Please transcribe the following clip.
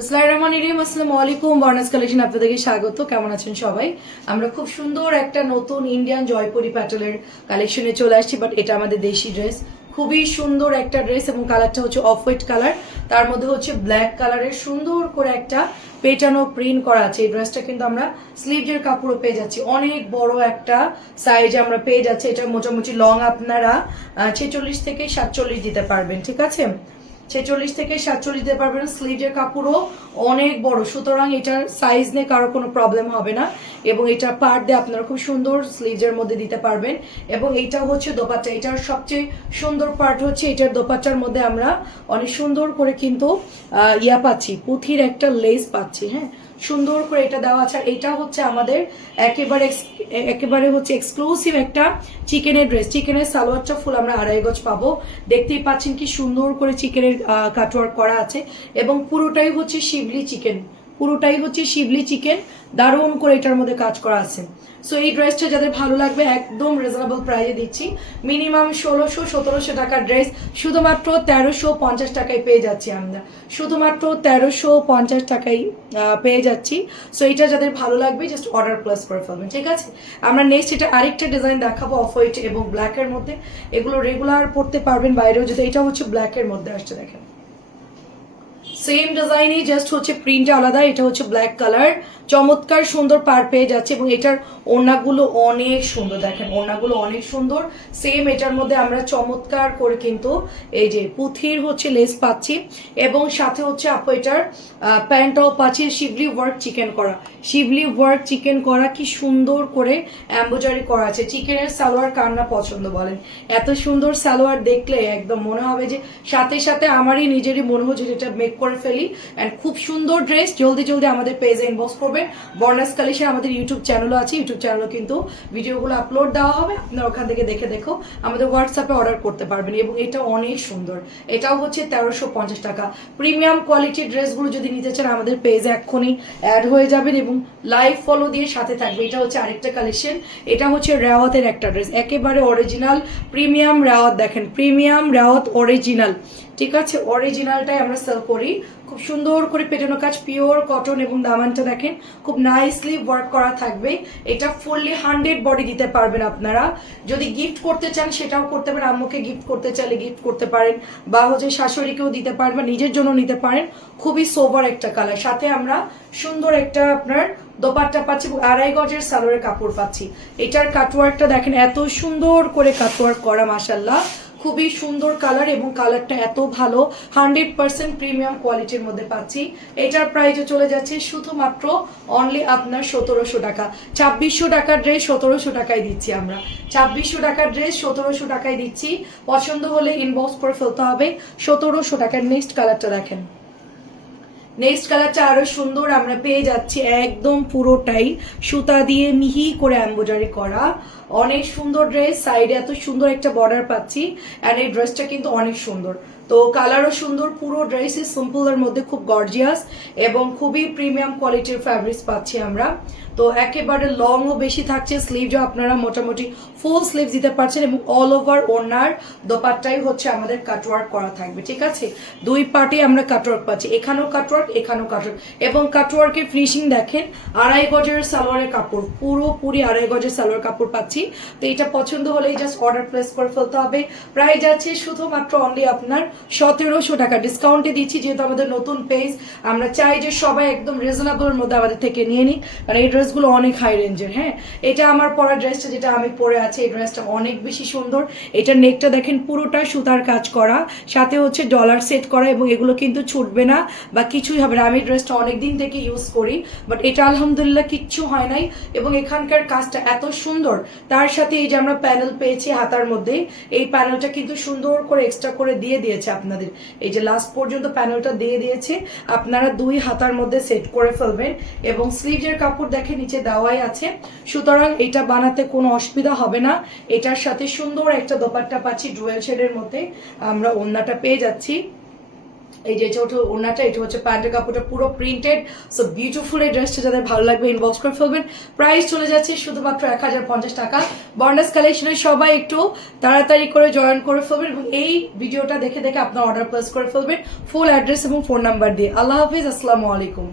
আসসালামু আলাইকুম বর্নাস কালেকশন আপনাদেরকে স্বাগত, কেমন আছেন সবাই? আমরা খুব সুন্দর একটা নতুন ইন্ডিয়ান প্যাটেলের কালেকশনে চলে আসছি বাট এটা আমাদের দেশি ড্রেস খুবই সুন্দর একটা ড্রেস এবং কালারটা হচ্ছে অফ কালার তার মধ্যে হচ্ছে ব্ল্যাক কালারের সুন্দর করে একটা পেটানো প্রিন্ট করা আছে। এই ড্রেসটা কিন্তু আমরা স্লিভের কাপড়ও পেয়ে যাচ্ছি। অনেক বড় একটা সাইজ আমরা পেয়ে যাচ্ছি, এটা মোটামুটি লং আপনারা ছেচল্লিশ থেকে সাতচল্লিশ দিতে পারবেন, ঠিক আছে? ছেচল্লিশ থেকে সাতচল্লিশ দিতে পারবেন স্লিভের কাপড়ও অনেক বড়। সুতরাং এটার সাইজ নিয়ে কারও কোনো প্রবলেম হবে না। এবং এটা পার্ট দিয়ে আপনারা খুব সুন্দর স্লিভের মধ্যে দিতে পারবেন। এবং এটা হচ্ছে দোপাট্টা। এটার সবচেয়ে সুন্দর পার্ট হচ্ছে এটার দোপাট্টার মধ্যে আমরা অনেক সুন্দর করে কিন্তু ইয়া পাচ্ছি। পুঁথির একটা লেস পাচ্ছি হ্যাঁ? সুন্দর করে এটা দেওয়া আছে। আর এটা হচ্ছে আমাদের একেবারে একেবারে হচ্ছে এক্সক্লুসিভ একটা চিকেনের ড্রেস চিকেনের সালোয়ারটা ফুল আমরা আড়াই গজ পাবো। দেখতেই পাচ্ছেন কি সুন্দর করে চিকেনের কাটওয়ার্ক করা আছে। এবং পুরোটাই হচ্ছে শিবলি চিকেন পুরোটাই হচ্ছে শিবলি চিকেন। দারুণ করে এটার মধ্যে কাজ করা আছে। সো এই ড্রেসটা যাদের ভালো লাগবে, একদম রিজনেবল প্রাইসে দিচ্ছি। মিনিমাম ষোলোশো সতেরোশো টাকার ড্রেস শুধুমাত্র তেরোশো পঞ্চাশ টাকায় পেয়ে যাচ্ছি আমরা। শুধুমাত্র তেরোশো পঞ্চাশ টাকায় পেয়ে যাচ্ছি। সো এটা যাদের ভালো লাগবে জাস্ট অর্ডার প্লাস করে ঠিক আছে? আমরা নেক্সট এটা আরেকটা ডিজাইন দেখাবো অফ হোয়াইট এবং ব্ল্যাকের মধ্যে। এগুলো রেগুলার পড়তে পারবেন, বাইরেও যদি এটা হচ্ছে ব্ল্যাকের মধ্যে আসছে, দেখেন। সেম ডিজাইনই জাস্ট হচ্ছে প্রিন্টটা আলাদা এটা হচ্ছে ব্ল্যাক কালার চমৎকার সুন্দর পার পেয়ে যাচ্ছে এবং এটার ওড়নাগুলো অনেক সুন্দর। দেখেন, ওড়নাগুলো অনেক সুন্দর। সেম এটার মধ্যে আমরা চমৎকার করে কিন্তু এই যে পুঁথির হচ্ছে লেস পাচ্ছি এবং সাথে হচ্ছে আপু এটার প্যান্টটাও পাচ্ছি শিবলি ওয়ার্ক চিকেন করা। শিবলি ওয়ার্ক চিকেন করা কি সুন্দর করে অ্যাম্বোজারি করা আছে। চিকেনের সালোয়ার কান্না পছন্দ বলেন? এত সুন্দর সালোয়ার দেখলে একদম মনে হবে যে সাথে সাথে আমারই নিজেরই মনে হচ্ছে এটা মেক করে ফেলি। অ্যান্ড খুব সুন্দর ড্রেস জলদি জলদি আমাদের পেজে ইনবক্স করবেন বর্নাস কালেকশন আমাদের ইউটিউব চ্যানেলও আছে। ইউটিউব চ্যানেলও কিন্তু ভিডিওগুলো আপলোড দেওয়া হবে। আপনারা ওখান থেকে দেখে দেখো, আমাদের হোয়াটসঅ্যাপে অর্ডার করতে পারবেন এবং এটা অনেক সুন্দর। এটাও হচ্ছে তেরোশো পঞ্চাশ টাকা। প্রিমিয়াম কোয়ালিটির ড্রেসগুলো যদি নিতে চান, আমাদের পেজে এক্ষুনি অ্যাড হয়ে যাবেন এবং লাইভ ফলো দিয়ে সাথে থাকবে। এটা হচ্ছে আরেকটা কালেকশন এটা হচ্ছে রেওয়াতের একটা ড্রেস একেবারে অরিজিনাল প্রিমিয়াম রেওয়াত দেখেন। প্রিমিয়াম রেওয়াত অরিজিনাল ঠিক আছে অরিজিনালটাই আমরা সেল করি। খুব সুন্দর করে পেটানো কাজ পিওর কটন এবং দামানটা দেখেন, খুব নাইসলি ওয়ার্ক করা থাকবে। এটা ফুললি হান্ড্রেড বডি দিতে পারবেন আপনারা। যদি গিফট করতে চান, সেটাও করতে পারেন। আম্মুকে গিফট করতে চাইলে গিফট করতে পারেন। বা হচ্ছে শাশুড়িকেও দিতে পারেন বা নিজের জন্য নিতে পারেন। খুবই সোবার একটা কালার সাথে আমরা সুন্দর একটা আপনার দোপাট্টা পাচ্ছি এবং আড়াই গজের সালোয়ারের কাপড় পাচ্ছি। এটার কাটওয়ার্কটা দেখেন, এত সুন্দর করে কাটওয়ার্ক করা মাসাল্লাহ খুবই সুন্দর কালার এবং কালারটা এত ভালো। হান্ড্রেড পার্সেন্ট প্রিমিয়াম কোয়ালিটির মধ্যে পাচ্ছি। এটার প্রাইসে চলে যাচ্ছে শুধুমাত্র অনলি আপনার সতেরোশো টাকা। ছাব্বিশশো টাকার ড্রেস সতেরোশো টাকায় দিচ্ছি আমরা। ছাব্বিশশো টাকার ড্রেস সতেরোশো টাকায় দিচ্ছি। পছন্দ হলে ইনবক্স করে ফেলতে হবে। সতেরোশো টাকার নেক্সট কালারটা দেখেন। নেক্সট কালারটা আরও সুন্দর আমরা পেয়ে যাচ্ছি একদম পুরোটাই। সুতা দিয়ে মিহি করে এম্বোজারি করা। অনেক সুন্দর ড্রেস সাইডে এত সুন্দর একটা বর্ডার পাচ্ছি অ্যান্ড এই ড্রেসটা কিন্তু অনেক সুন্দর। তো কালারও সুন্দর, পুরো ড্রেসই সিম্পলের মধ্যে খুব গর্জিয়াস এবং খুবই প্রিমিয়াম কোয়ালিটির ফ্যাব্রিক্স পাচ্ছি আমরা। তো একেবারে লংও বেশি থাকছে স্লিভও আপনারা মোটামুটি ফুল স্লিভ দিতে পারছেন এবং অল ওভার ওনার দোপাট্টাই হচ্ছে আমাদের কাটওয়ার্ক করা থাকবে, ঠিক আছে? দুই পার্টে আমরা কাটওয়ার্ক পাচ্ছি, এখানেও কাটওয়ার্ক এখানেও কাটওয়ার্ক এবং কাটওয়ার্কের ফিনিশিং দেখেন, আড়াই গজের সালোয়ারের কাপড়, পুরোপুরি আড়াই গজের সালোয়ার কাপড় পাচ্ছি। তো এটা পছন্দ হলেই জাস্ট অর্ডার প্লেস করে ফেলতে হবে। প্রাইস যাচ্ছে শুধুমাত্র অনলি আপনার সতেরোশো টাকা ডিসকাউন্টে দিচ্ছি, যেহেতু আমাদের নতুন পেজ আমরা চাই যে সবাই একদম রিজনেবলের মধ্যে আমাদের থেকে নিয়ে নিই কারণ এই ড্রেসগুলো অনেক হাই রেঞ্জের হ্যাঁ? এটা আমার পরা ড্রেসটা যেটা আমি পরে আছি, এই ড্রেসটা অনেক বেশি সুন্দর। এটার নেকটা দেখেন পুরোটা সুতার কাজ করা, সাথে হচ্ছে ডলার সেট করা এবং এগুলো কিন্তু ছুটবে না বা কিছুই হবে না। আমি ড্রেসটা অনেক দিন থেকে ইউজ করি বাট এটা আলহামদুলিল্লাহ কিচ্ছু হয় নাই। এবং এখানকার কাজটা এত সুন্দর তার সাথে এই যে আমরা প্যানেল পেয়েছি হাতার মধ্যে, এই প্যানেলটা কিন্তু সুন্দর করে এক্সট্রা করে দিয়ে দিয়েছে আপনাদের। এই যে লাস্ট পর্যন্ত প্যানেলটা দিয়ে দিয়েছে, আপনারা দুই হাতার মধ্যে সেট করে ফেলবেন এবং স্লিভের কাপড় দেখে নিচে দেওয়াই আছে। সুতরাং এটা বানাতে কোনো অসুবিধা হবে না। এটার সাথে সুন্দর একটা দোপাট্টা পাচ্ছি ডুয়েল শেডের মধ্যে আমরা ওন্নাটা পেয়ে যাচ্ছি। এই যে এটা হচ্ছে ওনাটা এটা হচ্ছে প্যান্টের কাপড়টা পুরো প্রিন্টেড সো বিউটিফুল এই ড্রেসটা যাদের ভালো লাগবে ইনবক্স করে ফেলবেন। প্রাইস চলে যাচ্ছে শুধুমাত্র এক হাজার পঞ্চাশ টাকা। বর্নাস কালেকশনে সবাই একটু তাড়াতাড়ি করে জয়েন করে ফেলবেন এবং এই ভিডিওটা দেখে দেখে আপনার অর্ডার প্লেস করে ফেলবেন। ফুল অ্যাড্রেস এবং ফোন নাম্বার দিয়ে। আল্লাহ হাফিজ, আসসালামু আলাইকুম।